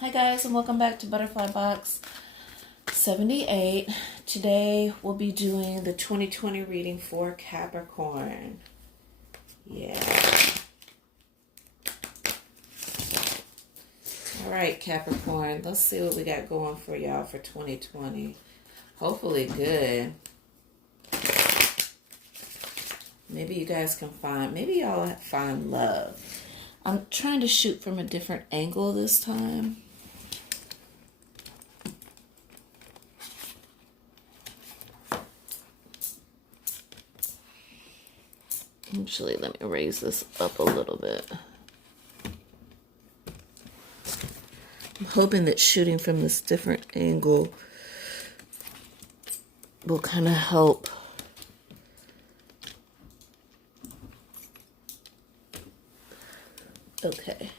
Hi guys, and welcome back to Butterfly Box 78. Today we'll be doing the 2020 reading for Capricorn. Yeah. Alright, Capricorn, let's see what we got going for y'all for 2020. Hopefully good. Maybe you guys can maybe y'all find love. I'm trying to shoot from a different angle this time. Actually, let me raise this up a little bit. I'm hoping that shooting from this different angle will kind of help. Okay.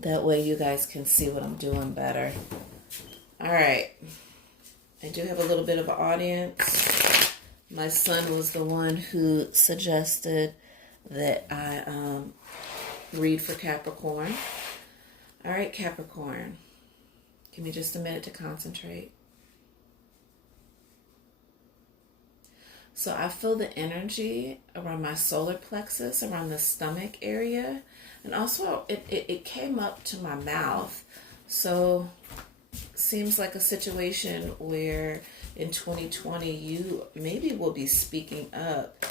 That way you guys can see what I'm doing better. All right. I do have a little bit of an audience. My son was the one who suggested that I read for Capricorn. All right, Capricorn. Give me just a minute to concentrate. So I feel the energy around my solar plexus, around the stomach area. And also it came up to my mouth. So seems like a situation where in 2020 you maybe will be speaking up.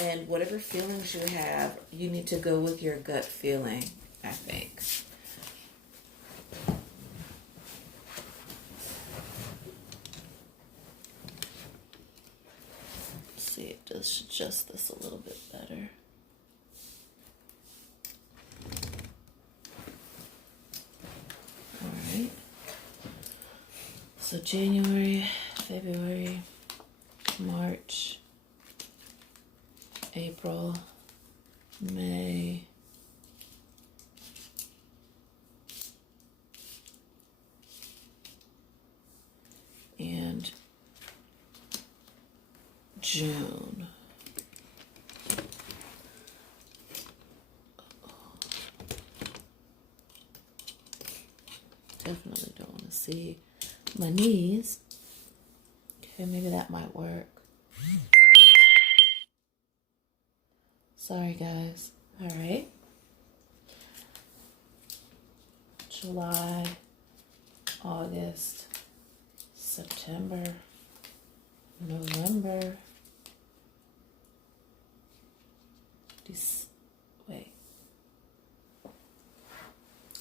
And whatever feelings you have, you need to go with your gut feeling, I think. See if this adjust this a little bit better. All right. So January, February, March, April, May, and June. Definitely don't want to see my knees. Okay, maybe that might work. Sorry, guys. All right. July, August, September, November,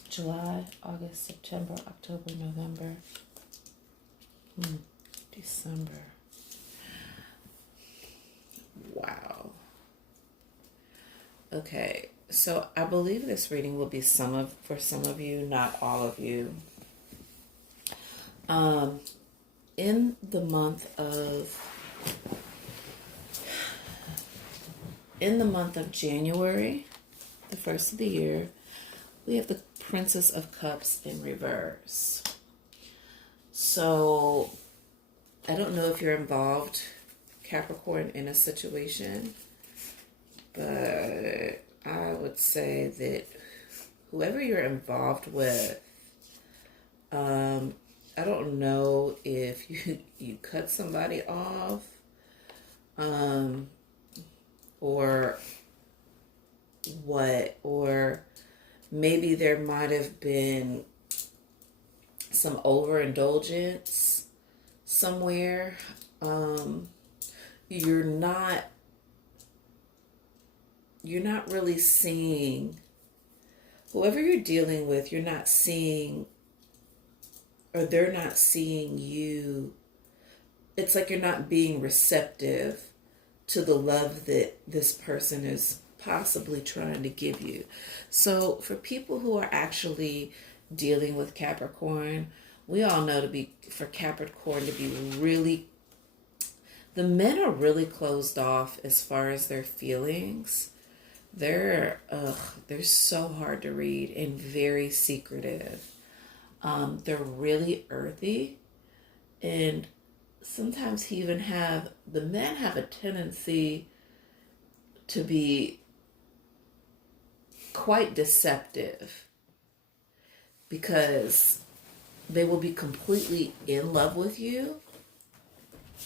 July, August, September, October, November, December. Wow. Okay, so I believe this reading will be for some of you, not all of you. In the month of January, the first of the year, we have the Princess of Cups in reverse. So I don't know if you're involved, Capricorn, in a situation, but I would say that whoever you're involved with, I don't know if you cut somebody off, or what, or maybe there might have been some overindulgence somewhere. You're not really seeing, whoever you're dealing with, you're not seeing, or they're not seeing you. It's like you're not being receptive to the love that this person is possibly trying to give you. So for people who are actually dealing with Capricorn, we all know for Capricorn to be really, the men are really closed off as far as their feelings. They're so hard to read and very secretive. They're really earthy, and sometimes the men have a tendency to be quite deceptive, because they will be completely in love with you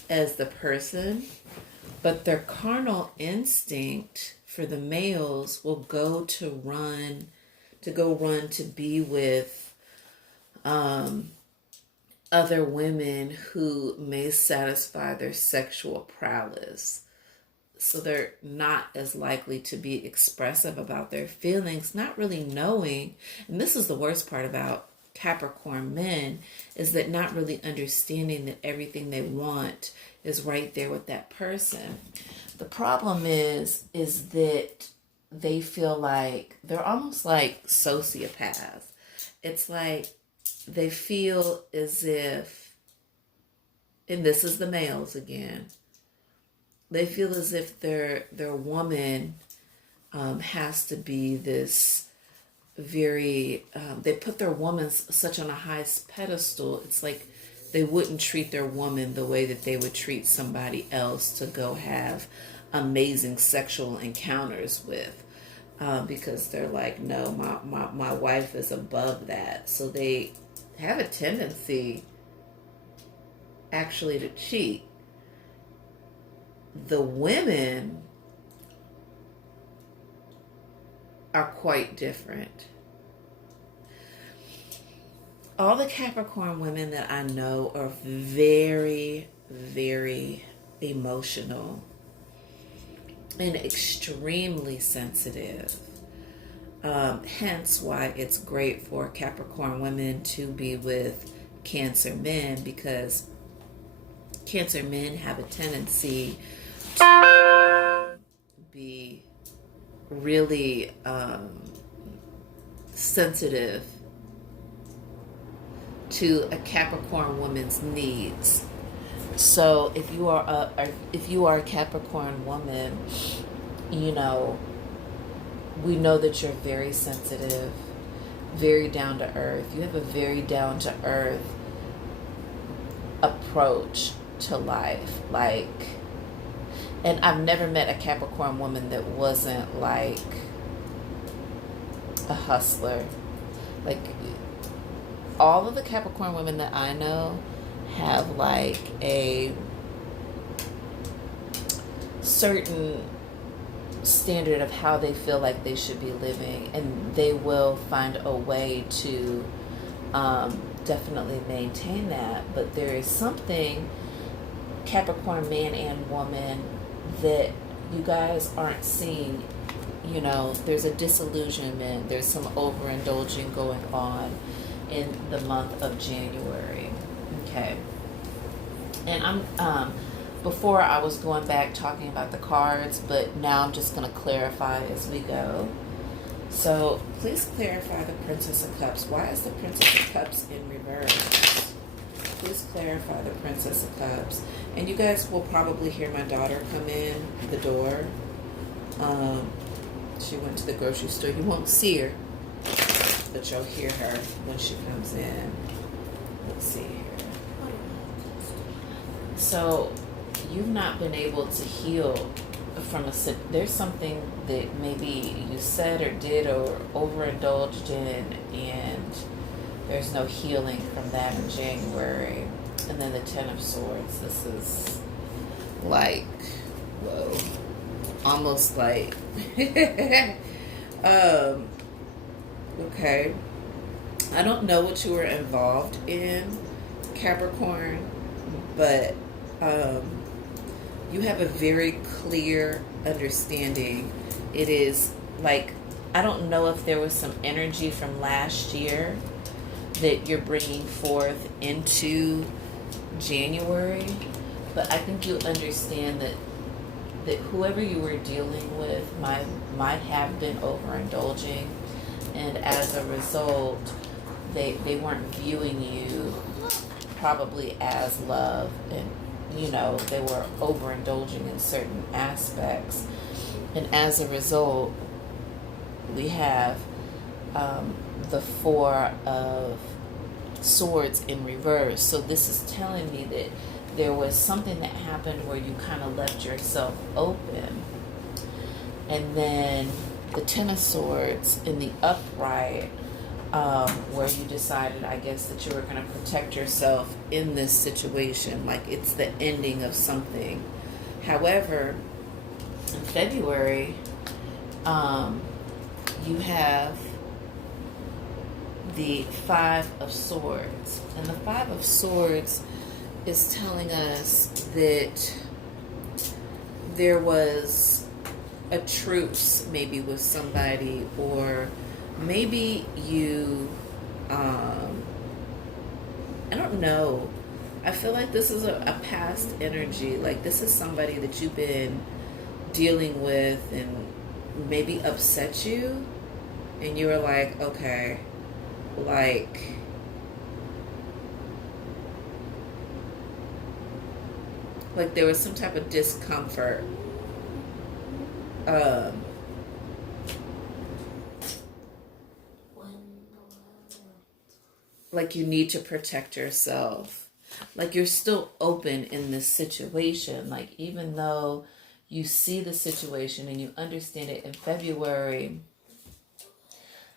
as the person, but their carnal instinct for the males will go to be with other women who may satisfy their sexual prowess. So they're not as likely to be expressive about their feelings, not really knowing. And this is the worst part about Capricorn men, is that not really understanding that everything they want is right there with that person. The problem is that they feel like they're almost like sociopaths. It's like they feel as if, and this is the males again, they feel as if their woman has to be this very, they put their woman such on a high pedestal. It's like they wouldn't treat their woman the way that they would treat somebody else to go have amazing sexual encounters with, because they're like, no, my wife is above that. So they have a tendency actually to cheat. The women are quite different. All the Capricorn women that I know are very, very emotional and extremely sensitive. Hence why it's great for Capricorn women to be with Cancer men, because Cancer men have a tendency to be really sensitive to a Capricorn woman's needs. So if you are a Capricorn woman, you know, we know that you're very sensitive, very down to earth. You have a very down to earth approach to life. Like, and I've never met a Capricorn woman that wasn't like a hustler. Like, all of the Capricorn women that I know have like a certain standard of how they feel like they should be living, and they will find a way to definitely maintain that. But there is something, Capricorn man and woman, that you guys aren't seeing. You know, there's a disillusionment, there's some overindulging going on in the month of January. Okay. And I'm before I was going back talking about the cards, but now I'm just going to clarify as we go. So please clarify the Princess of Cups. Why is the Princess of Cups in reverse? Please clarify the Princess of Cups. And you guys will probably hear my daughter come in the door. She went to the grocery store. You won't see her, but you'll hear her when she comes in. Let's see here. So you've not been able to heal from there's something that maybe you said or did or overindulged in, and there's no healing from that in January. And then the Ten of Swords. This is like, whoa, almost like okay, I don't know what you were involved in, Capricorn, but you have a very clear understanding. It is like, I don't know if there was some energy from last year that you're bringing forth into January, but I think you understand that whoever you were dealing with might have been overindulging, and as a result, they weren't viewing you probably as love, and you know, they were overindulging in certain aspects, and as a result, we have the Four of Swords in reverse. So this is telling me that there was something that happened where you kind of left yourself open, and then the Ten of Swords in the upright, where you decided, I guess, that you were going to protect yourself in this situation, like it's the ending of something. However, in February, you have the Five of Swords. And the Five of Swords is telling us that there was a truce maybe with somebody, or maybe you, I don't know. I feel like this is a past energy. Like this is somebody that you've been dealing with and maybe upset you. And you were like, okay, like there was some type of discomfort. Like you need to protect yourself. Like you're still open in this situation. Like even though you see the situation and you understand it in February,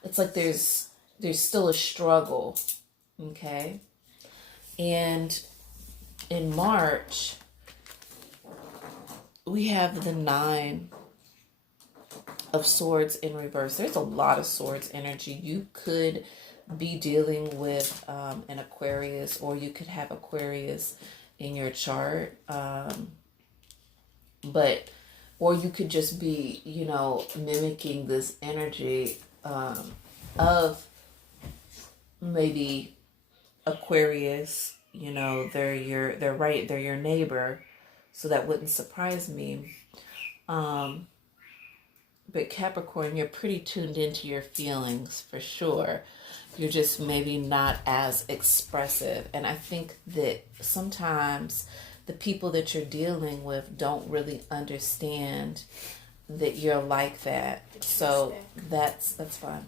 it's like there's still a struggle. Okay? And in March, we have the Nine of Swords in reverse. There's a lot of Swords energy. You could be dealing with an Aquarius, or you could have Aquarius in your chart. Or you could just be, mimicking this energy of maybe Aquarius. They're your neighbor. So that wouldn't surprise me. But Capricorn, you're pretty tuned into your feelings for sure. You're just maybe not as expressive. And I think that sometimes the people that you're dealing with don't really understand that you're like that. So that's fine.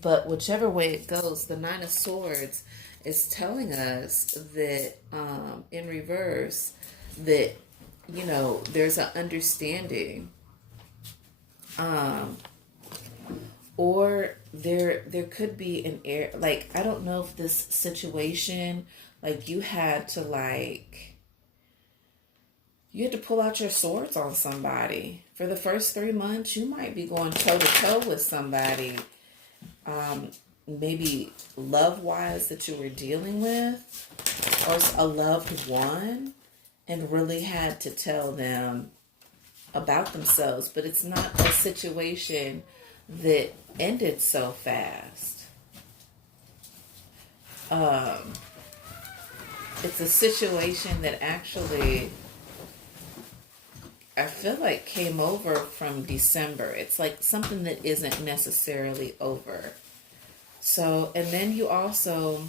But whichever way it goes, the Nine of Swords is telling us that in reverse, that there's an understanding, or there could be an air, like I don't know if this situation, like you had to pull out your swords on somebody. For the first 3 months, you might be going toe to toe with somebody, maybe love-wise that you were dealing with, or a loved one, and really had to tell them about themselves. But it's not a situation that ended so fast. It's a situation that actually, I feel like, came over from December. It's like something that isn't necessarily over. So, and then you also,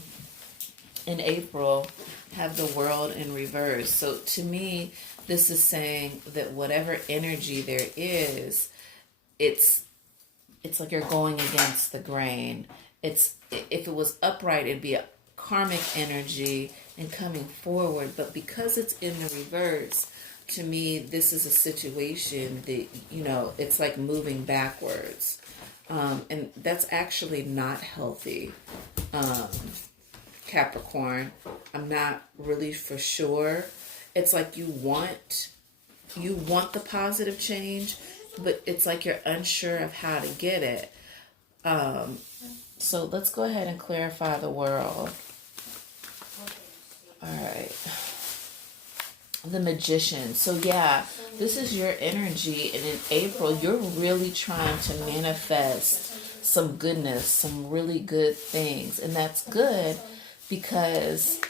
in April, have the World in reverse. So to me, this is saying that whatever energy there is, it's like you're going against the grain. If it was upright, it'd be a karmic energy and coming forward. But because it's in the reverse, to me, this is a situation that, it's like moving backwards. And that's actually not healthy. Capricorn, I'm not really for sure. It's like you want the positive change, but it's like you're unsure of how to get it. So let's go ahead and clarify the World. All right. The Magician. So yeah, this is your energy, and in April, you're really trying to manifest some goodness, some really good things, and that's good because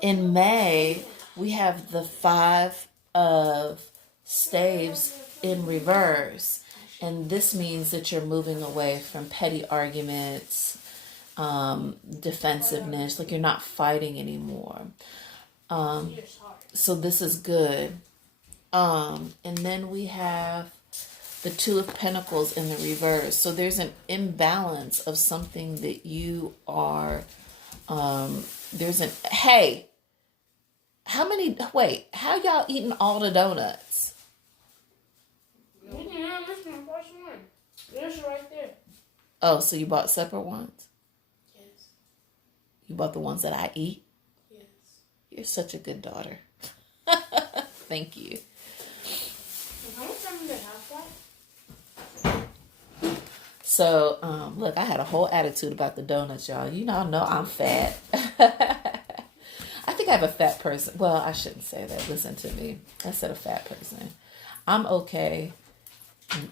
in May, we have the Five of Staves in reverse. And this means that you're moving away from petty arguments, defensiveness, like you're not fighting anymore. So this is good. And then we have the Two of Pentacles in the reverse. So there's an imbalance of something that you are, hey, how y'all eating all the donuts? There's right there. Oh, so you bought separate ones? Yes. You bought the ones that I eat? Yes. You're such a good daughter. Thank you. How much time in the house like? So, look, I had a whole attitude about the donuts, y'all. You know I'm fat. I think I have a fat person. Well, I shouldn't say that. Listen to me. I said a fat person. I'm okay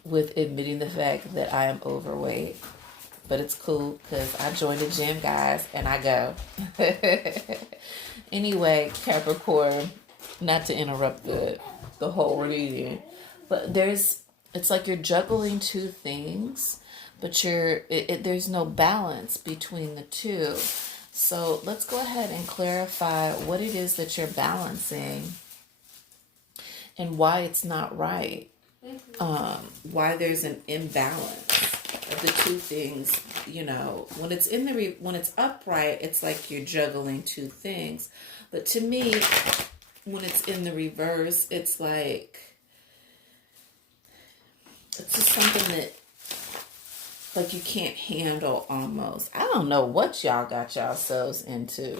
with admitting the fact that I am overweight. But it's cool because I joined the gym, guys, and I go. Anyway, Capricorn, not to interrupt the whole reading, but it's like you're juggling two things, but there's no balance between the two. So let's go ahead and clarify what it is that you're balancing and why it's not right. Why there's an imbalance of the two things. When it's upright, it's like you're juggling two things. But to me, when it's in the reverse, it's like it's just something that like you can't handle almost. I don't know what y'all got yourselves into.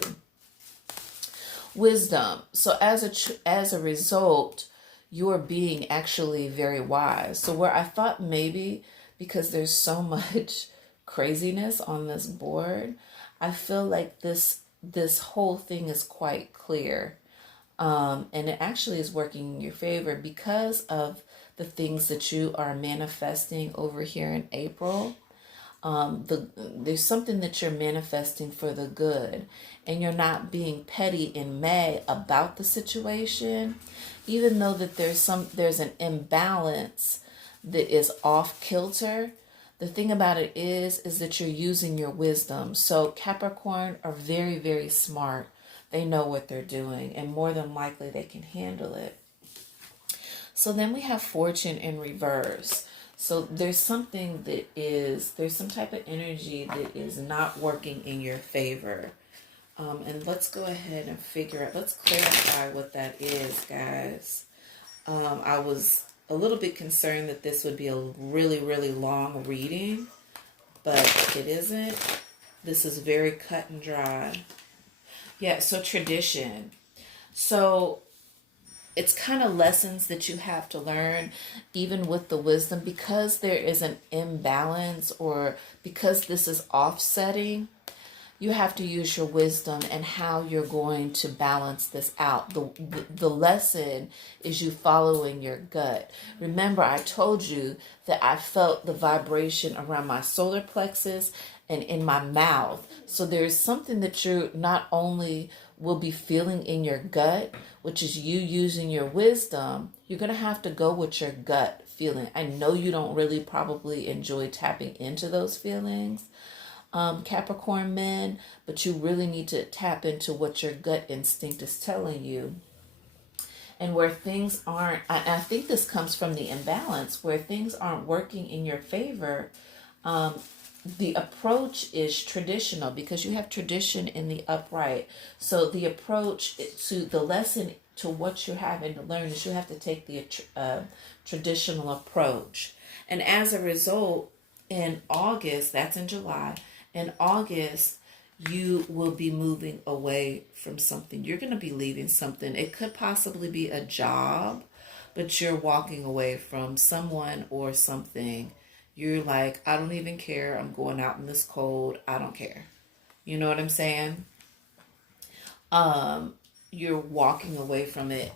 Wisdom. So as a result, you're being actually very wise. So where I thought maybe because there's so much craziness on this board, I feel like this whole thing is quite clear. And it actually is working in your favor because of the things that you are manifesting over here in April. There's something that you're manifesting for the good, and you're not being petty and mad about the situation, even though that there's an imbalance that is off kilter. The thing about it is that you're using your wisdom. So Capricorn are very, very smart. They know what they're doing, and more than likely they can handle it. So then we have Fortune in reverse. So there's some type of energy that is not working in your favor. And let's go ahead and let's clarify what that is, guys. I was a little bit concerned that this would be a really, really long reading, but it isn't. This is very cut and dry. Yeah, so tradition. So it's kind of lessons that you have to learn, even with the wisdom, because there is an imbalance or because this is offsetting. You have to use your wisdom and how you're going to balance this out. The lesson is you following your gut. Remember, I told you that I felt the vibration around my solar plexus and in my mouth. So there's something that you not only will be feeling in your gut, which is you using your wisdom. You're going to have to go with your gut feeling. I know you don't really probably enjoy tapping into those feelings, Capricorn men, but you really need to tap into what your gut instinct is telling you. And where things aren't, I think this comes from the imbalance, where things aren't working in your favor, the approach is traditional because you have tradition in the upright. So the approach to the lesson to what you're having to learn is you have to take the traditional approach. And as a result, in August, that's in July, in August, you will be moving away from something. You're going to be leaving something. It could possibly be a job, but you're walking away from someone or something. You're like, I don't even care. I'm going out in this cold. I don't care. You know what I'm saying? You're walking away from it.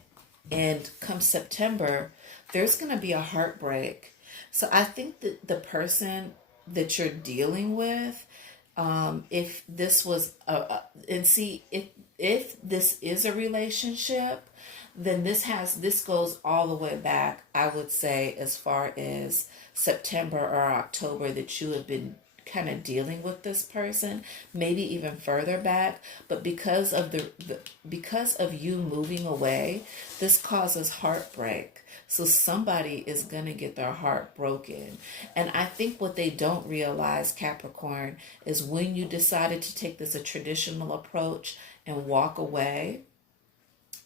And come September, there's going to be a heartbreak. So I think that the person that you're dealing with, if this was if this is a relationship, then this goes all the way back, I would say, as far as September or October, that you have been kind of dealing with this person, maybe even further back. But because of because of you moving away, this causes heartbreak. So somebody is going to get their heart broken. And I think what they don't realize, Capricorn, is when you decided to take this a traditional approach and walk away,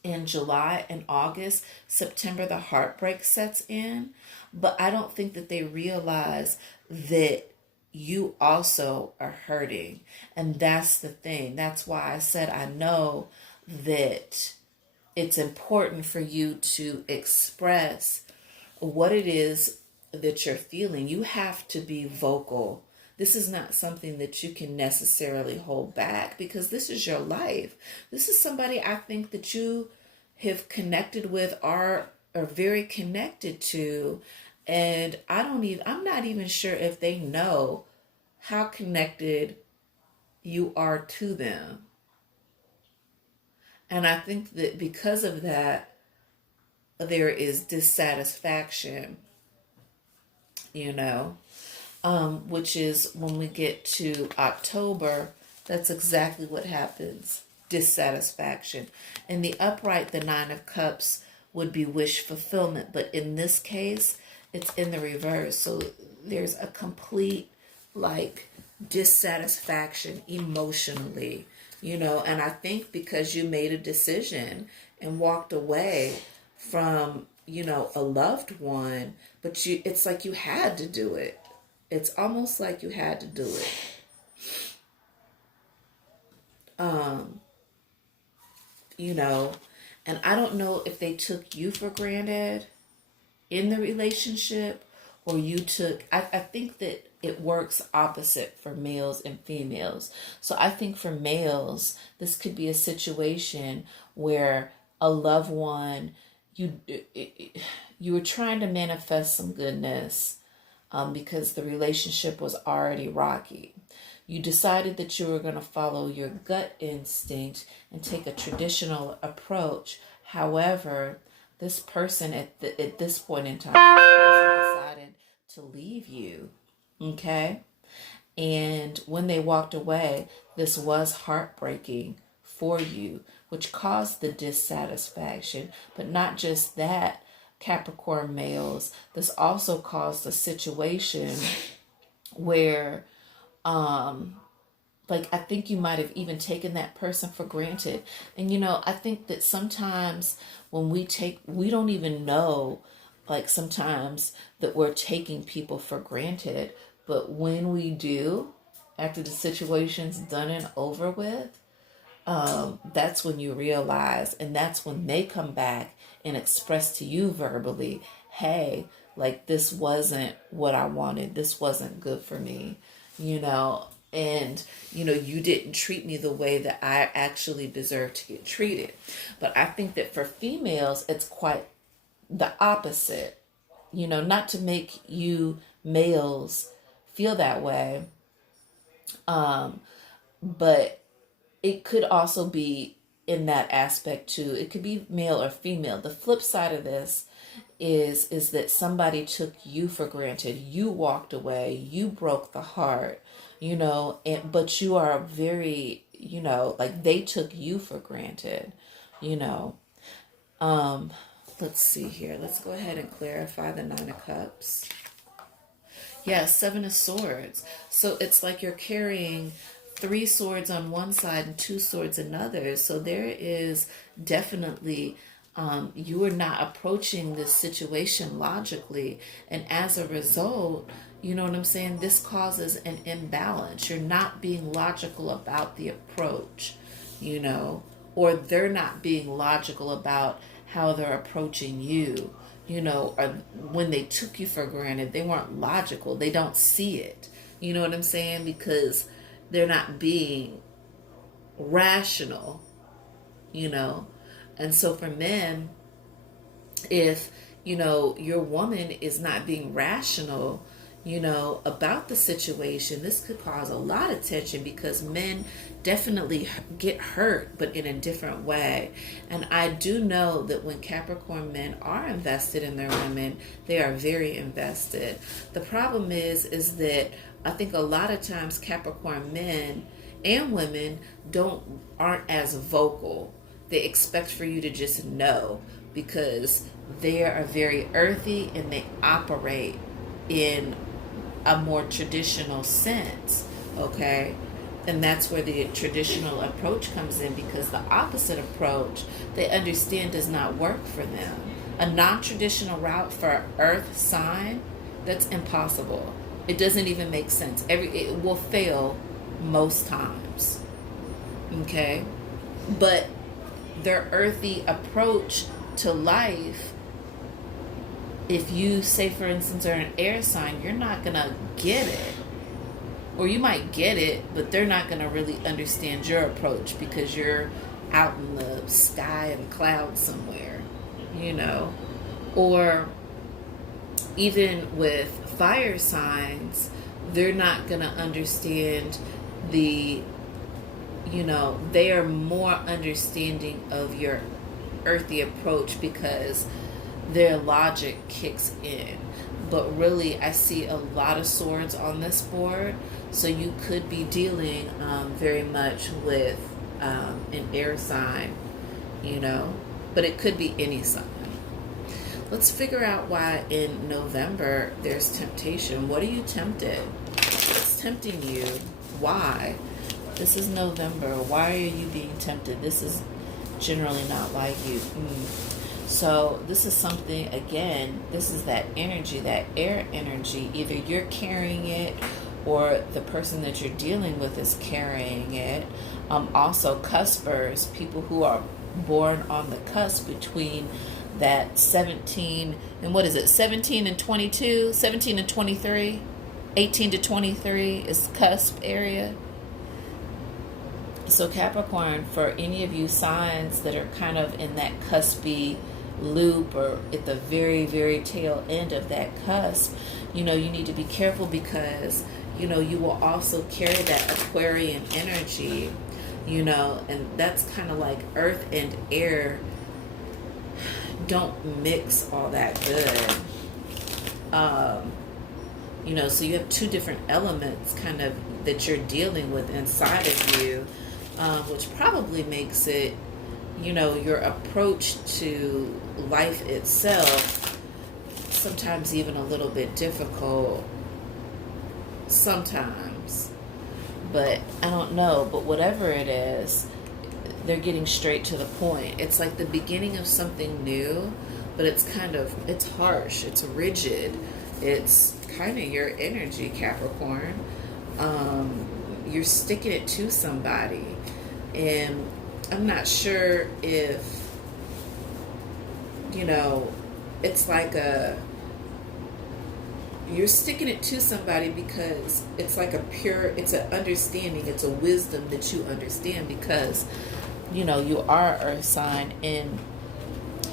in July and August. September, the heartbreak sets in. But I don't think that they realize that you also are hurting. And that's the thing. That's why I said I know that it's important for you to express what it is that you're feeling. You have to be vocal. This is not something that you can necessarily hold back because this is your life. This is somebody I think that you have connected with, are very connected to, and I'm not even sure if they know how connected you are to them. And I think that because of that, there is dissatisfaction, you know, which is when we get to October, that's exactly what happens. Dissatisfaction. In the upright, the Nine of Cups would be wish fulfillment, but in this case, it's in the reverse. So there's a complete like dissatisfaction emotionally, and I think because you made a decision and walked away from, a loved one, but it's like you had to do it. It's almost like you had to do it. And I don't know if they took you for granted in the relationship or you took, I think that it works opposite for males and females. So I think for males, this could be a situation where a loved one, you were trying to manifest some goodness because the relationship was already rocky. You decided that you were going to follow your gut instinct and take a traditional approach. However, this person at this point in time, this person decided to leave you. Okay? And when they walked away, this was heartbreaking for you, which caused the dissatisfaction. But not just that, Capricorn males, this also caused a situation where I think you might have even taken that person for granted. And I think that sometimes when we don't even know, sometimes that we're taking people for granted. But when we do, after the situation's done and over with, that's when you realize, and that's when they come back and express to you verbally, hey, this wasn't what I wanted. This wasn't good for me, and you didn't treat me the way that I actually deserve to get treated. But I think that for females, it's quite the opposite, not to make you males feel that way. But it could also be in that aspect too. It could be male or female. The flip side of this is that somebody took you for granted. You walked away. You broke the heart, but you are very, they took you for granted, Let's see here. Let's go ahead and clarify the Nine of Cups. Yeah, Seven of Swords. So it's like you're carrying 3 swords on one side and 2 swords another. So there is definitely, you are not approaching this situation logically. And as a result, you know what I'm saying? This causes an imbalance. You're not being logical about the approach, or they're not being logical about how they're approaching you, or when they took you for granted, they weren't logical. They don't see it. You know what I'm saying? Because they're not being rational, And so for men, if, your woman is not being rational, about the situation, this could cause a lot of tension because men definitely get hurt, but in a different way. And I do know that when Capricorn men are invested in their women, they are very invested. The problem is that I think a lot of times Capricorn men and women aren't as vocal. They expect for you to just know because they are very earthy and they operate in a more traditional sense, okay? And that's where the traditional approach comes in, because the opposite approach they understand does not work for them. A non-traditional route for an earth sign, that's impossible. It doesn't even make sense. It will fail most times. Okay? But their earthy approach to life, if you say for instance are an air sign, you're not gonna get it. Or you might get it, but they're not going to really understand your approach because you're out in the sky and clouds somewhere, you know. Or even with fire signs, they're not going to understand the, you know, they are more understanding of your earthy approach because their logic kicks in. But really, I see a lot of swords on this board. So you could be dealing very much with an air sign, you know. But it could be any sign. Let's figure out why in November there's temptation. What are you tempted? What's tempting you? Why? This is November. Why are you being tempted? This is generally not like you. So this is something, again, this is that energy, that air energy. Either you're carrying it or the person that you're dealing with is carrying it. Also, cuspers, people who are born on the cusp between that 17 and what is it, 17 and 22, 17 and 23, 18 to 23 is cusp area. So Capricorn, for any of you signs that are kind of in that cuspy loop or at the very, very tail end of that cusp, you know, you need to be careful because, you know, you will also carry that Aquarian energy, you know, and that's kind of like earth and air don't mix all that good. You know, so you have two different elements kind of that you're dealing with inside of you, which probably makes it, you know, your approach to life itself sometimes even a little bit difficult sometimes. But I don't know, but whatever it is, they're getting straight to the point. It's like the beginning of something new, but it's harsh, it's rigid, it's kind of your energy, Capricorn. You're sticking it to somebody, and I'm not sure if, you know, it's like you're sticking it to somebody because it's like it's an understanding, it's a wisdom that you understand because, you know, you are an earth sign and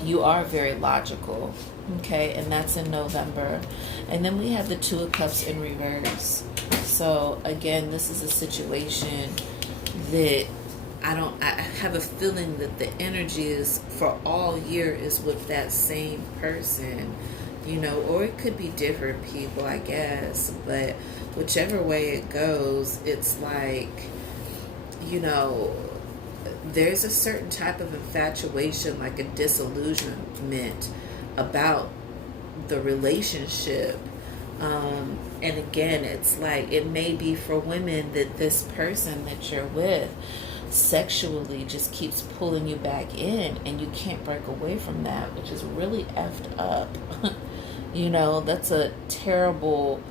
you are very logical, okay, and that's in November. And then we have the Two of Cups in reverse. So again, this is a situation that I have a feeling that the energy is for all year is with that same person, you know, or it could be different people, I guess, but whichever way it goes, it's like, you know, there's a certain type of infatuation, like a disillusionment about the relationship. And again, it's like it may be for women that this person that you're with sexually just keeps pulling you back in and you can't break away from that, which is really effed up. You know, that's a terrible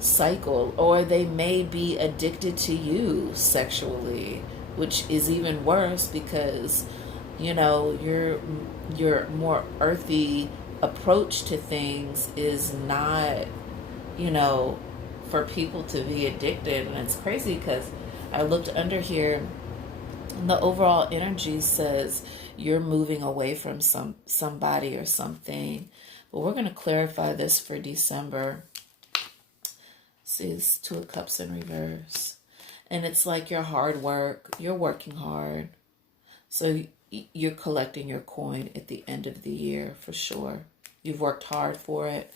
cycle. Or they may be addicted to you sexually, which is even worse because, you know, your more earthy approach to things is not, you know, for people to be addicted. And it's crazy because I looked under here and the overall energy says you're moving away from somebody or something. But we're going to clarify this for December. See, it's Two of Cups in reverse. And it's like your hard work. You're working hard. So you're collecting your coin at the end of the year for sure. You've worked hard for it.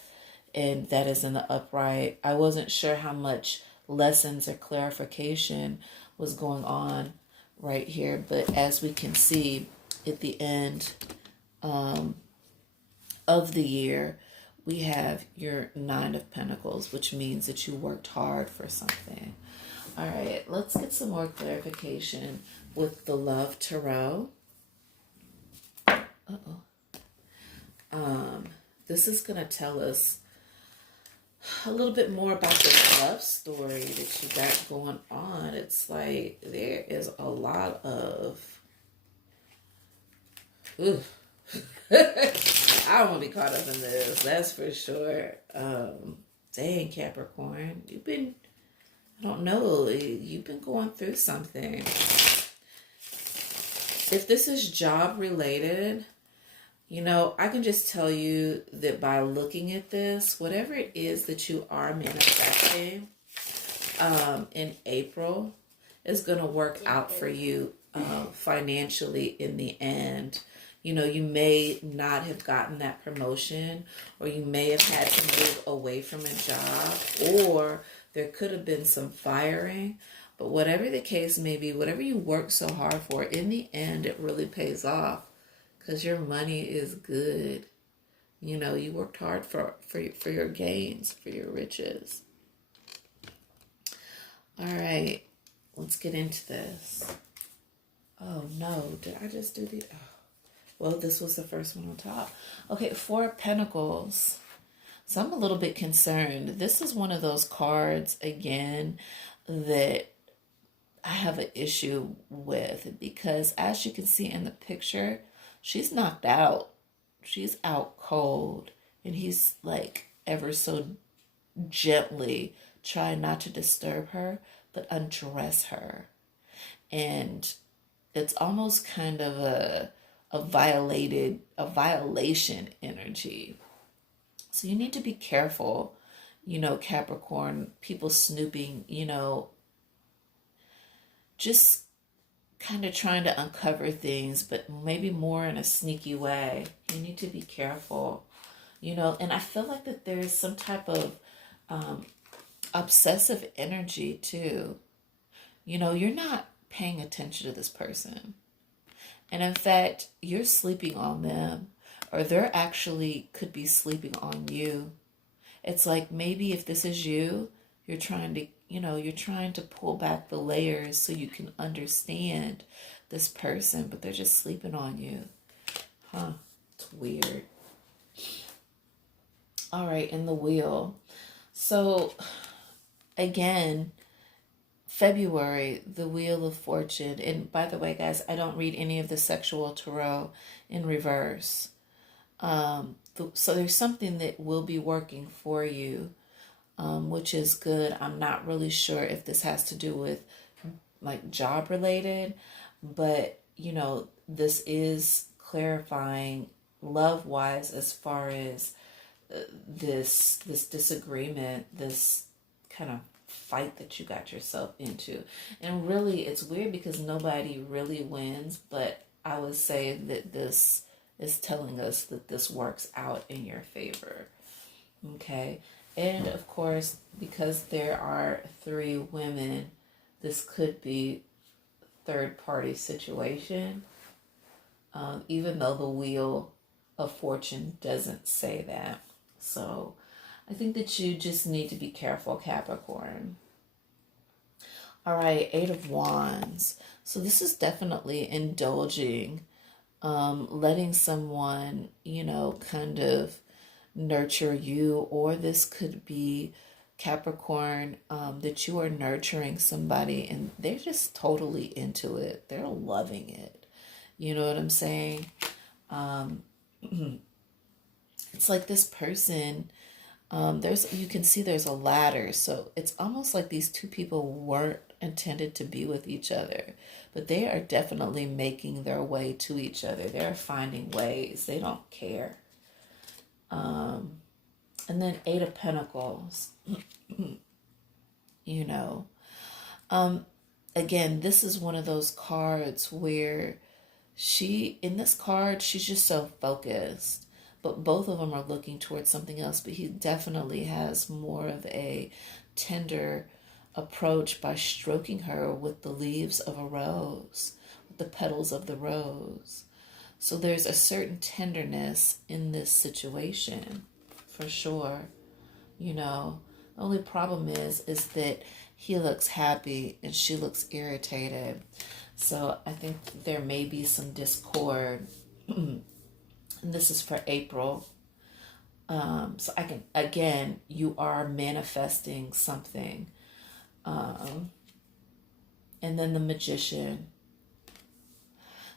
And that is in the upright. I wasn't sure how much lessons or clarification was going on right here. But as we can see at the end of the year, we have your Nine of Pentacles, which means that you worked hard for something. All right, let's get some more clarification with the Love Tarot. Uh-oh. This is going to tell us a little bit more about this love story that you got going on. It's like there is a lot of... Ooh. I don't want to be caught up in this, that's for sure. Dang, Capricorn, you've been... I don't know, you've been going through something. If this is job related, you know, I can just tell you that by looking at this, whatever it is that you are manifesting in April is going to work out for you financially in the end. You know, you may not have gotten that promotion, or you may have had to move away from a job, or there could have been some firing. But whatever the case may be, whatever you work so hard for, in the end, it really pays off because your money is good. You know, you worked hard for your gains, for your riches. All right, let's get into this. Oh, no. Did I just do the... Oh. Well, this was the first one on top. Okay, Four of Pentacles. So I'm a little bit concerned. This is one of those cards, again, that I have an issue with, because as you can see in the picture, she's knocked out. She's out cold, and he's like ever so gently trying not to disturb her, but undress her. And it's almost kind of a violation energy. So you need to be careful, you know, Capricorn, people snooping, you know, just kind of trying to uncover things, but maybe more in a sneaky way. You need to be careful, you know, and I feel like that there's some type of obsessive energy too. You know, you're not paying attention to this person. And in fact, you're sleeping on them, or they're actually could be sleeping on you. It's like maybe if this is you, you're trying to, you know, you're trying to pull back the layers so you can understand this person, but they're just sleeping on you. Huh, it's weird. All right, in the wheel. So again, February, the Wheel of Fortune. And by the way, guys, I don't read any of the sexual tarot in reverse. So there's something that will be working for you, which is good. I'm not really sure if this has to do with like job related, but you know, this is clarifying love wise as far as this disagreement, this kind of fight that you got yourself into. And really it's weird because nobody really wins, but I would say that this is telling us that this works out in your favor. Okay. And of course, because there are 3 women, this could be third party situation, even though the Wheel of Fortune doesn't say that. So I think that you just need to be careful, Capricorn. All right, 8 of Wands. So this is definitely indulging, letting someone, you know, kind of nurture you, or this could be Capricorn, that you are nurturing somebody and they're just totally into it. They're loving it. You know what I'm saying? It's like this person, you can see there's a ladder. So it's almost like these 2 people weren't intended to be with each other, but they are definitely making their way to each other. They're finding ways. They don't care. And then 8 of Pentacles, you know, again, this is one of those cards where in this card, she's just so focused, but both of them are looking towards something else, but he definitely has more of a tender approach by stroking her with the leaves of a rose, with the petals of the rose. So there's a certain tenderness in this situation, for sure. You know, Only problem is that he looks happy and she looks irritated. So I think there may be some discord. And this is for April. So I can, again, you are manifesting something. And then the Magician.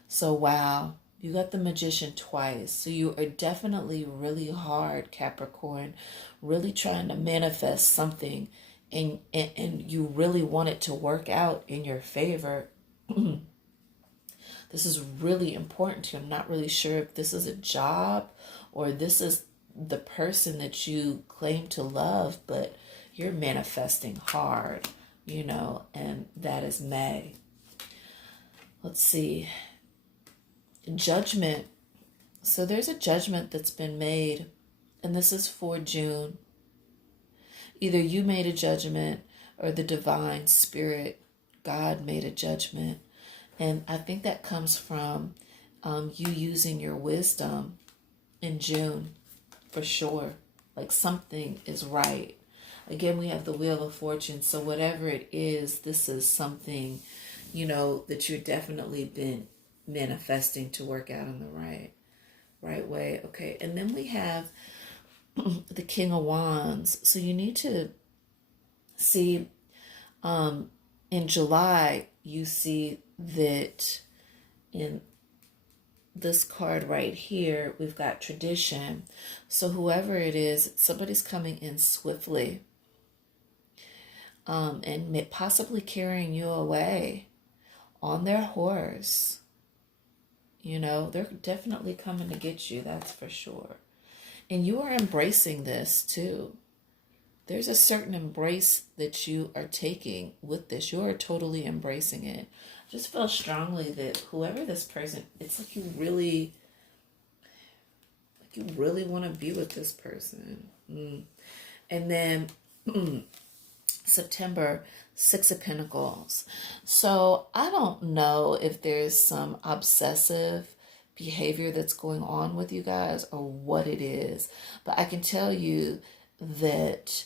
So wow, you got the Magician twice. So you are definitely really hard, Capricorn, really trying to manifest something, and you really want it to work out in your favor. This is really important to you. I'm not really sure if this is a job or this is the person that you claim to love, but you're manifesting hard, and that is May. Let's see. Judgment. So there's a judgment that's been made, and this is for June. Either you made a judgment or the divine spirit, God, made a judgment. And I think that comes from you using your wisdom in June, for sure. Like something is right. Again, we have the Wheel of Fortune. So whatever it is, this is something, that you're definitely been manifesting to work out in the right way. Okay. And then we have the King of Wands. So you need to see, in July, you see that in this card right here, we've got tradition. So whoever it is, somebody's coming in swiftly, and possibly carrying you away on their horse. They're definitely coming to get you, that's for sure. And you are embracing this too. There's a certain embrace that you are taking with this. You are totally embracing it. I just feel strongly that whoever this person, it's like you really want to be with this person. And then September, Six of Pentacles. So I don't know if there's some obsessive behavior that's going on with you guys or what it is, but I can tell you that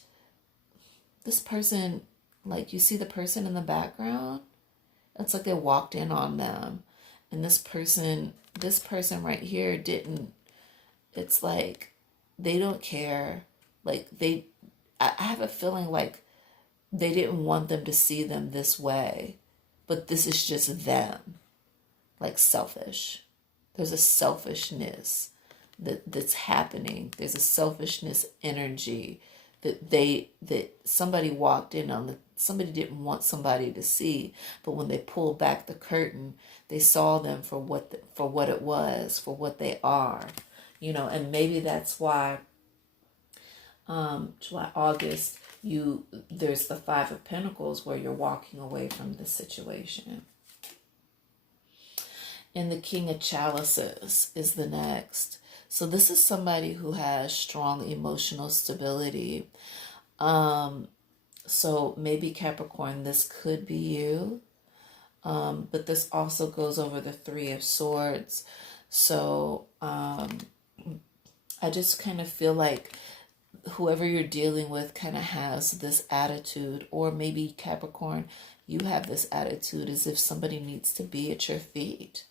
this person, like you see the person in the background, it's like they walked in on them, and this person right here didn't. It's like they don't care. Like I have a feeling like they didn't want them to see them this way, but this is just them, like selfish. There's a selfishness that's happening. There's a selfishness energy that somebody walked in on. Somebody didn't want somebody to see, but when they pulled back the curtain, they saw them for what it was, for what they are, and maybe that's why July, August, there's the Five of Pentacles where you're walking away from the situation. And the King of Chalices is the next. So this is somebody who has strong emotional stability. So maybe Capricorn, this could be you. But this also goes over the Three of Swords. So I just kind of feel like whoever you're dealing with kind of has this attitude, or maybe Capricorn, you have this attitude as if somebody needs to be at your feet,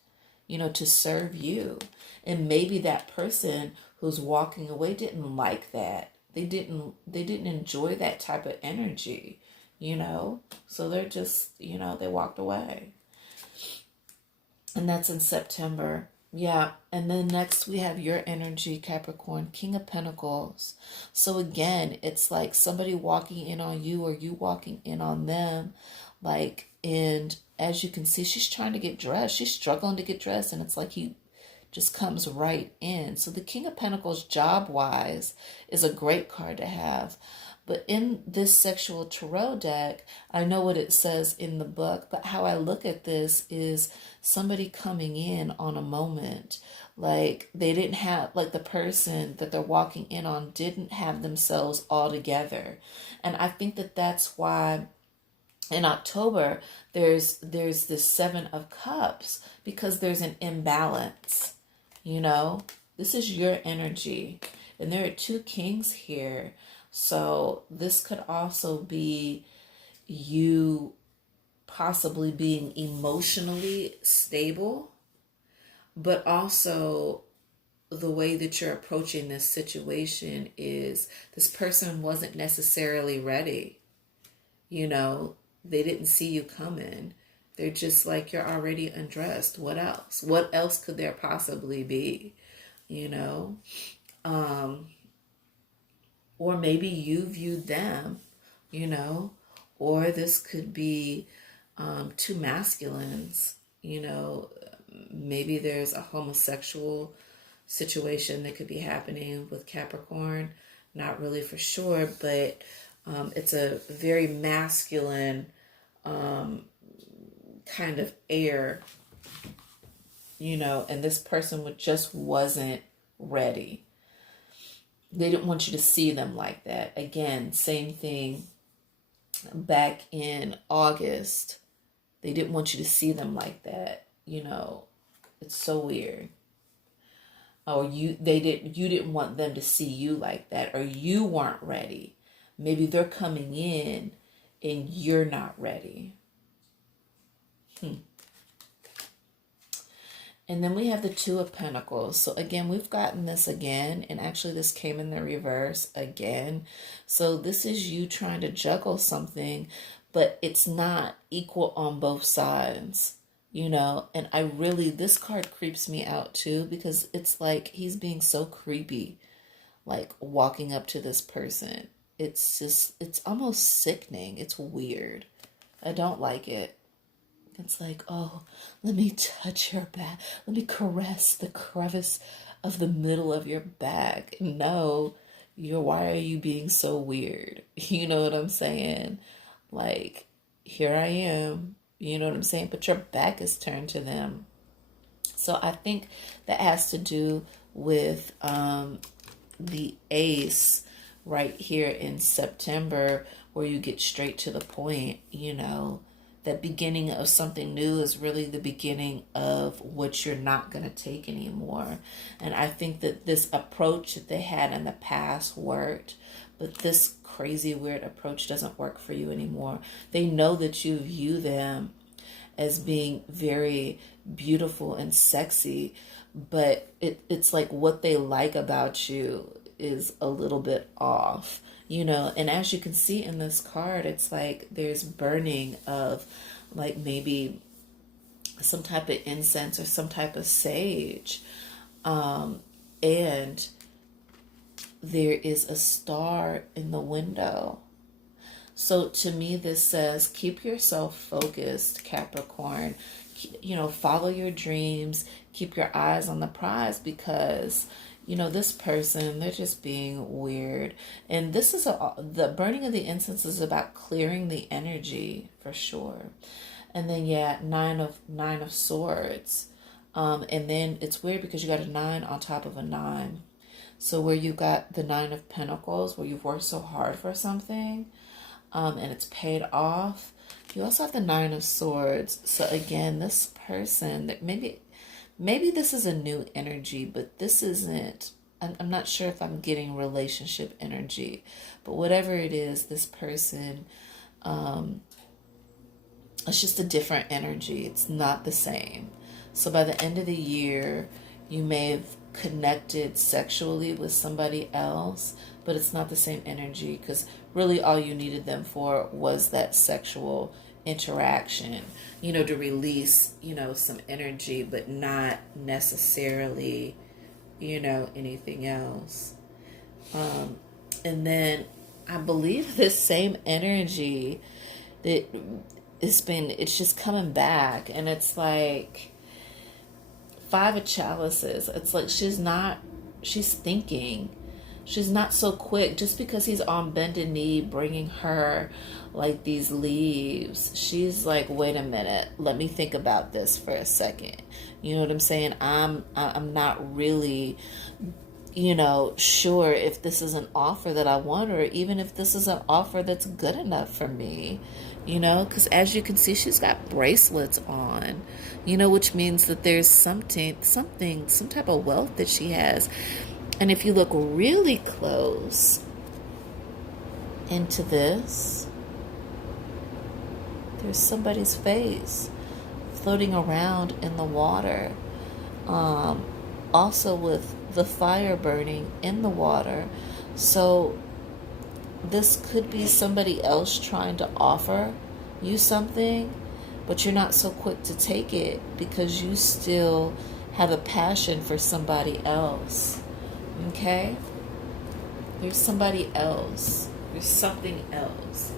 to serve you. And maybe that person who's walking away didn't like that. They didn't enjoy that type of energy, so they're just, they walked away. And that's in September. Yeah, and then next we have your energy, Capricorn, King of Pentacles. So again, it's like somebody walking in on you or you walking in on them. And as you can see, she's trying to get dressed. She's struggling to get dressed, and it's like he just comes right in. So the King of Pentacles, job-wise, is a great card to have. But in this sexual tarot deck, I know what it says in the book, but how I look at this is somebody coming in on a moment. Like they didn't have, like the person that they're walking in on didn't have themselves all together. And I think that that's why in October, there's this Seven of Cups, because there's an imbalance, This is your energy. And there are two kings here. So this could also be you possibly being emotionally stable, but also the way that you're approaching this situation is this person wasn't necessarily ready. You know, they didn't see you coming. They're just like, you're already undressed. What else? What else could there possibly be? You know? Or maybe you viewed them, you know? Or this could be two masculines, you know? Maybe there's a homosexual situation that could be happening with Capricorn. Not really for sure, but it's a very masculine kind of air, you know, and this person just wasn't ready. They didn't want you to see them like that. Again, same thing back in August. They didn't want you to see them like that. You know, it's so weird. Or you didn't want them to see you like that, or you weren't ready. Maybe they're coming in and you're not ready. And then we have the Two of Pentacles. So again, we've gotten this again, and actually this came in the reverse again. So this is you trying to juggle something, but it's not equal on both sides, you know. And this card creeps me out too, because it's like he's being so creepy, like walking up to this person. It's almost sickening. It's weird. I don't like it. It's like, oh, let me touch your back. Let me caress the crevice of the middle of your back. No, why are you being so weird? You know what I'm saying? Like, here I am. You know what I'm saying? But your back is turned to them. So I think that has to do with the Ace right here in September, where you get straight to the point, you know. That beginning of something new is really the beginning of what you're not going to take anymore. And I think that this approach that they had in the past worked, but this crazy weird approach doesn't work for you anymore. They know that you view them as being very beautiful and sexy, but it's like what they like about you is a little bit off. You know, and as you can see in this card, it's like there's burning of like maybe some type of incense or some type of sage. And there is a star in the window. So to me, this says, keep yourself focused, Capricorn. You know, follow your dreams. Keep your eyes on the prize, because you know, this person, they're just being weird. And this is the burning of the incense is about clearing the energy for sure. And then, yeah, nine of swords. And then it's weird because you got a 9 on top of a 9. So where you got the 9 of Pentacles, where you've worked so hard for something, and it's paid off. You also have the 9 of Swords. So again, this person, that maybe this is a new energy, but this isn't. I'm not sure if I'm getting relationship energy, but whatever it is, this person, it's just a different energy. It's not the same. So by the end of the year, you may have connected sexually with somebody else, but it's not the same energy, because really all you needed them for was that sexual interaction, you know, to release, you know, some energy, but not necessarily, you know, anything else. And then I believe this same energy that it's just coming back, and it's like 5 of Chalices. It's like she's thinking. She's not so quick. Just because he's on bended knee bringing her like these leaves, she's like, wait a minute, let me think about this for a second. You know what I'm saying? I'm not really, you know, sure if this is an offer that I want, or even if this is an offer that's good enough for me. You know, because as you can see, she's got bracelets on, you know, which means that there's some type of wealth that she has. And if you look really close, into this. There's somebody's face floating around in the water. Also with the fire burning in the water. So this could be somebody else trying to offer you something, but you're not so quick to take it because you still have a passion for somebody else. Okay? There's somebody else. There's something else.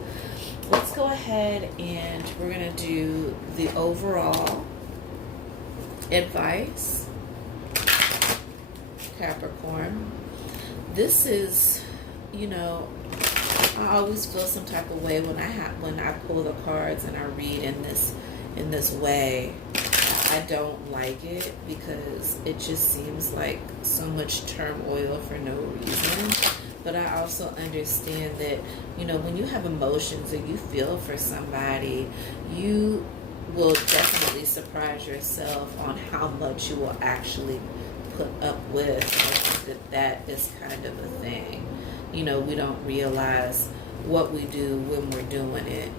Let's go ahead and we're going to do the overall advice. Capricorn. This is, I always feel some type of way when I pull the cards and I read in this way. I don't like it because it just seems like so much turmoil for no reason. But I also understand that, when you have emotions or you feel for somebody, you will definitely surprise yourself on how much you will actually put up with. I think that is kind of a thing. We don't realize what we do when we're doing it.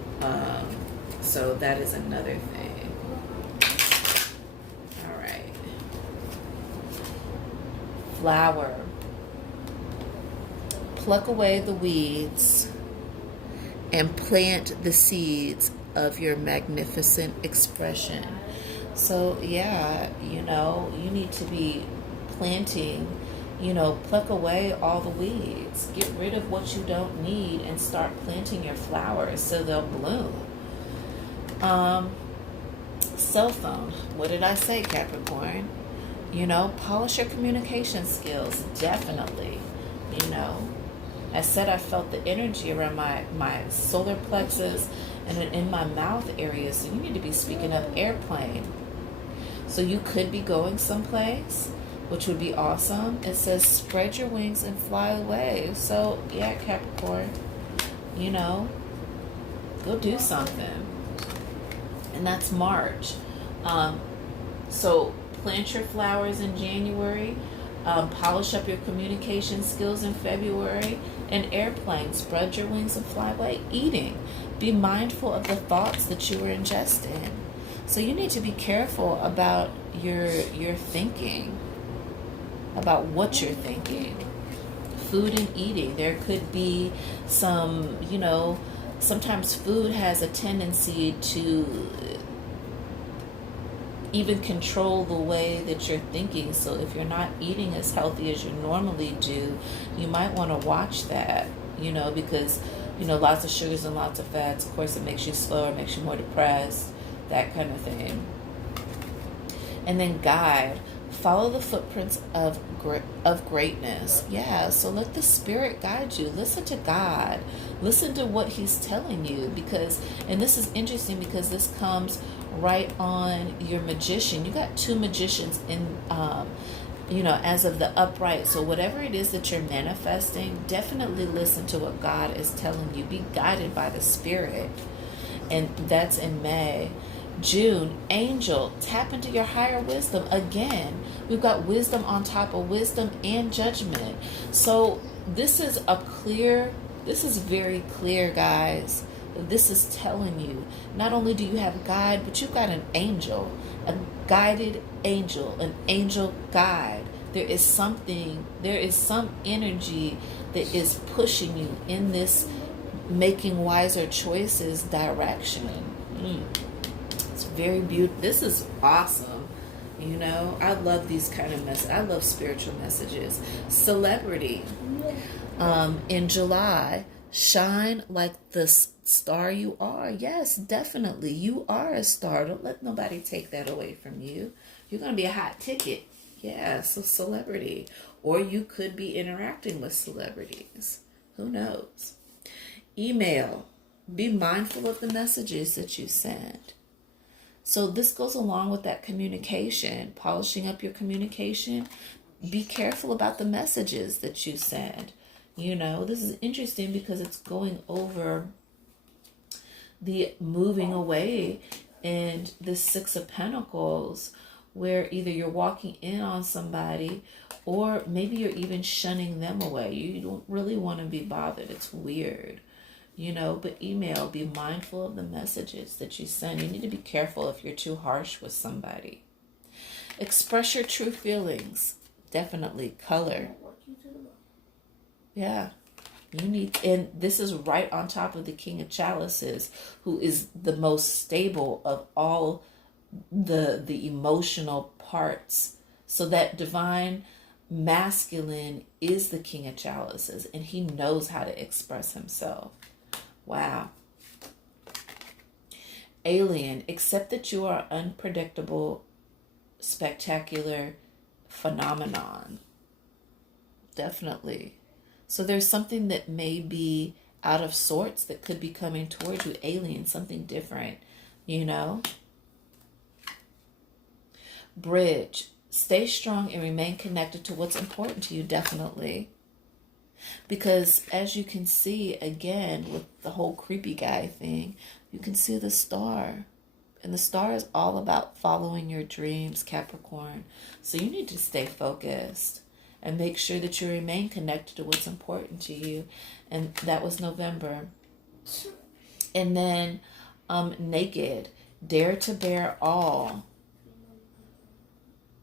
So that is another thing. All right. Flower. Pluck away the weeds and plant the seeds of your magnificent expression. So yeah, you need to be planting, pluck away all the weeds. Get rid of what you don't need and start planting your flowers so they'll bloom. Cell phone. What did I say, Capricorn? Polish your communication skills. Definitely. I said I felt the energy around my solar plexus and in my mouth area. So you need to be speaking up airplane. So you could be going someplace, which would be awesome. It says spread your wings and fly away. So yeah, Capricorn, go do something. And that's March. So plant your flowers in January. Polish up your communication skills in February. And airplane, spread your wings and fly away. Eating, be mindful of the thoughts that you are ingesting. So you need to be careful about your thinking, about what you're thinking. Food and eating, there could be some, sometimes food has a tendency to even control the way that you're thinking. So if you're not eating as healthy as you normally do, you might want to watch that, because, lots of sugars and lots of fats, of course, it makes you slower, makes you more depressed, that kind of thing. And then guide. Follow the footprints of greatness. Yeah, so let the spirit guide you. Listen to God. Listen to what he's telling you, and this is interesting because this comes right on your magician. You got two magicians in, as of the upright. So whatever it is that you're manifesting, definitely listen to what God is telling you. Be guided by the spirit. And that's in May. June, angel, tap into your higher wisdom. Again, we've got wisdom on top of wisdom and judgment. So this is very clear, guys. This is telling you, not only do you have guide, but you've got an angel, a guided angel, an angel guide. There is some energy that is pushing you in this making wiser choices direction. It's very beautiful. This is awesome. I love these kind of messages. I love spiritual messages. Celebrity. In July, shine like the star you are. Yes, definitely. You are a star. Don't let nobody take that away from you. You're going to be a hot ticket. Yeah, so celebrity. Or you could be interacting with celebrities. Who knows? Email. Be mindful of the messages that you send. So this goes along with that communication, polishing up your communication. Be careful about the messages that you send. This is interesting because it's going over the moving away and the Six of Pentacles, where either you're walking in on somebody or maybe you're even shunning them away. You don't really want to be bothered. It's weird. But email, be mindful of the messages that you send. You need to be careful if you're too harsh with somebody. Express your true feelings. Definitely. Color. Yeah. You need, and this is right on top of the King of Chalices, who is the most stable of all the emotional parts. So that divine masculine is the King of Chalices, and he knows how to express himself. Wow. Alien, accept that you are unpredictable, spectacular phenomenon. Definitely. So there's something that may be out of sorts that could be coming towards you. Alien, something different, Bridge, stay strong and remain connected to what's important to you, definitely. Because as you can see, again, with the whole creepy guy thing, you can see the star. And the star is all about following your dreams, Capricorn. So you need to stay focused and make sure that you remain connected to what's important to you. And that was November. And then Naked, dare to bear all.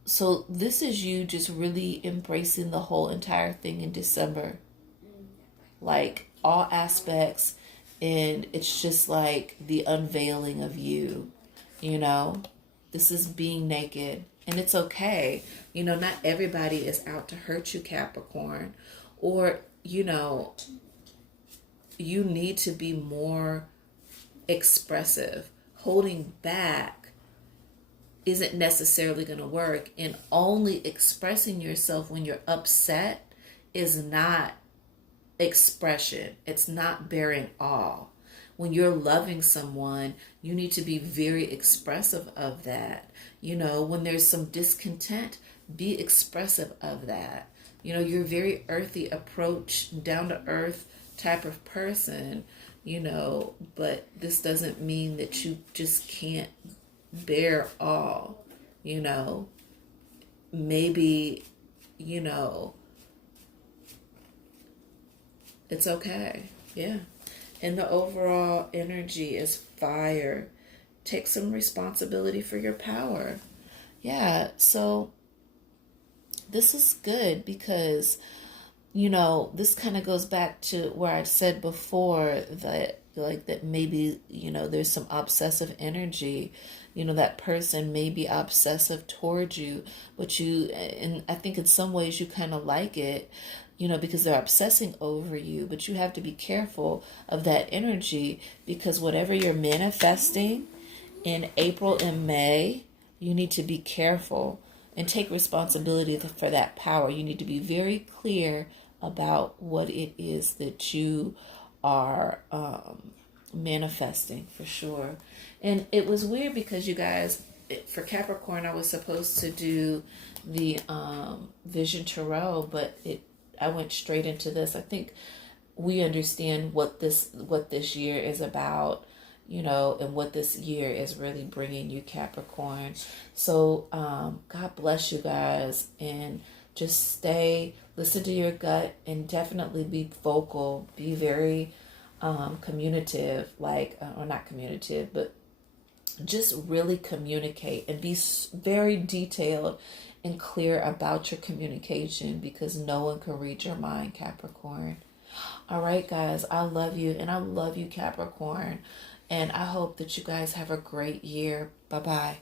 So this is you just really embracing the whole entire thing in December. Like all aspects, and it's just like the unveiling of you, This is being naked, and it's okay. Not everybody is out to hurt you, Capricorn, or, you need to be more expressive. Holding back isn't necessarily going to work, and only expressing yourself when you're upset is not expression. It's not bearing all. When you're loving someone, you need to be very expressive of that. When there's some discontent, be expressive of that. You're a very earthy approach, down to earth type of person, but this doesn't mean that you just can't bear all. Maybe, it's okay. Yeah. And the overall energy is fire. Take some responsibility for your power. Yeah. So this is good because, this kind of goes back to where I said before that, that maybe, there's some obsessive energy. That person may be obsessive towards you, but and I think in some ways you kind of like it, because they're obsessing over you, but you have to be careful of that energy, because whatever you're manifesting in April and May, you need to be careful and take responsibility for that power. You need to be very clear about what it is that you are manifesting, for sure. And it was weird because you guys, for Capricorn, I was supposed to do the Vision Tarot, but I went straight into this. I think we understand what this year is about, and what this year is really bringing you, Capricorn. So God bless you guys, and just listen to your gut, and definitely be vocal, be very communicative, or not communicative, but just really communicate and be very detailed and clear about your communication, because no one can read your mind, Capricorn. All right, guys, I love you, and I love you, Capricorn, and I hope that you guys have a great year. Bye-bye.